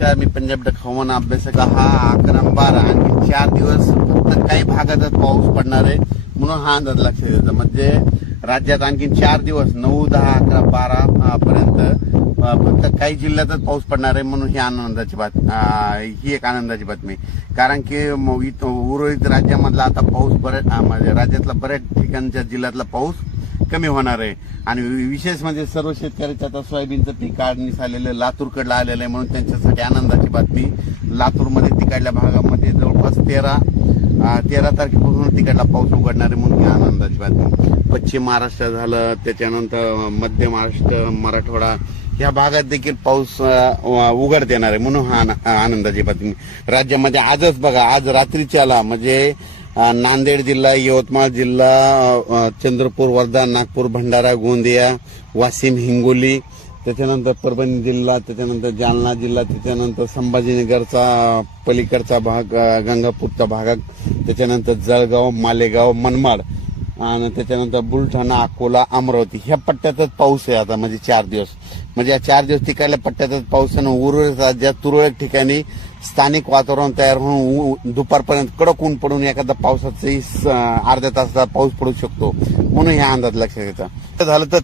नमस्कार, मी पंजाब डक हवामान अभ्यासक. हा 11-12 आणखी 4 दिवस फक्त काही भागातच पाऊस पडणार आहे म्हणून हा अंदाज लक्षात येतो. म्हणजे राज्यात आणखी 4 दिवस 9, 10, 11, 12 पर्यंत फक्त काही जिल्ह्यातच पाऊस पडणार आहे म्हणून ही आनंदाची ही एक आनंदाची बातमी. कारण की उर्वरित राज्यामधला आता पाऊस म्हणजे राज्यातला बऱ्याच ठिकाणच्या जिल्ह्यातला पाऊस कमी होणार आहे. आणि विशेष म्हणजे सर्व शेतकऱ्याचं आता सोयाबीनचं पीक काढणीस आलेलं लातूरकडलं आलेलं आहे म्हणून त्यांच्यासाठी आनंदाची बातमी. लातूरमध्ये तिकडल्या भागामध्ये जवळपास 13 तारखेपासून तिकडला पाऊस उघडणार आहे म्हणून ही आनंदाची बातमी. पश्चिम महाराष्ट्र झालं, त्याच्यानंतर मध्य महाराष्ट्र, मराठवाडा या भागात देखील पाऊस उघड देणार आहे म्हणून हा आनंदाची बातमी. राज्यामध्ये आजच बघा, आज रात्रीच्याला म्हणजे नांदेड जिल्हा, यवतमाळ जिल्हा, चंद्रपूर, वर्धा, नागपूर, भंडारा, गोंदिया, वाशिम, हिंगोली, त्याच्यानंतर परभणी जिल्हा, त्याच्यानंतर जालना जिल्हा, त्याच्यानंतर संभाजीनगरचा पलीकडचा भाग, गंगापूरचा भाग, त्याच्यानंतर जळगाव, मालेगाव, मनमाड आणि त्याच्यानंतर बुलढाणा, अकोला, अमरावती ह्या पट्ट्यातच पाऊस आहे आता. म्हणजे 4 दिवस, म्हणजे या 4 दिवस तिकडल्या पट्ट्यातच पाऊस आहे. उर्वरित राज्यात तुरळक ठिकाणी स्थानिक वातावरण तयार होऊन दुपारपर्यंत कडक ऊन पडून एखादा पावसाचाही अर्ध्या तासाचा पाऊस पडू शकतो म्हणून हे अंदाज लक्षात येतं. झालं तर